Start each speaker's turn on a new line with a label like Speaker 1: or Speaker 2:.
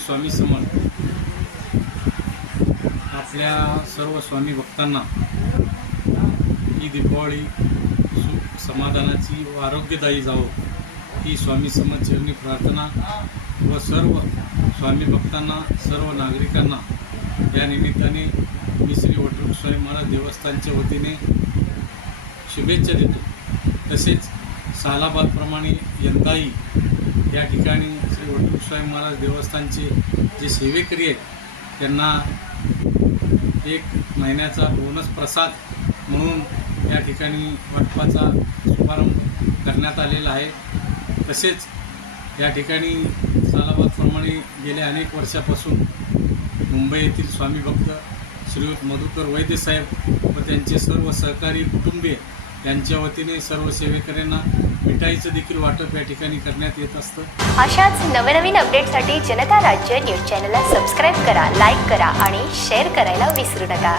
Speaker 1: स्वामी समर्थ. आपल्या सर्व स्वामी भक्तांना ही दीपावली सुख समाधानाची व आरोग्यदायी जावो. ही स्वामी समर्थ चरणी प्रार्थना व सर्व स्वामी भक्तांना सर्व नागरिकांना या निमित्ताने मी श्री वटरूप स्वामी महाराज देवस्थानच्या वतीने शुभेच्छा देतो. तसेच सालाबादप्रमाणे यंदाही या ठिकाणी श्री वटरूप स्वामी महाराज देवस्थानचे जे सेवेकरी आहेत त्यांना एक महिन्याचा बोनस प्रसाद म्हणून या ठिकाणी वाटपाचा शुभारंभ करण्यात आलेला आहे. तसेच या ठिकाणी सालाबादप्रमाणे गेल्या अनेक वर्षापासून मुंबई येथील स्वामी भक्त श्रीयुत मधुकर वैद्यसाहेब व त्यांचे सर्व सहकारी कुटुंबीय यांच्या वतीने सर्व सेवेकऱ्यांना मिठाईचं देखील वाटप या ठिकाणी करण्यात येत असतं.
Speaker 2: अशाच नवनवीन अपडेटसाठी जनता राज्य न्यूज चॅनलला सबस्क्राईब करा लाईक करा आणि शेअर करायला विसरू नका.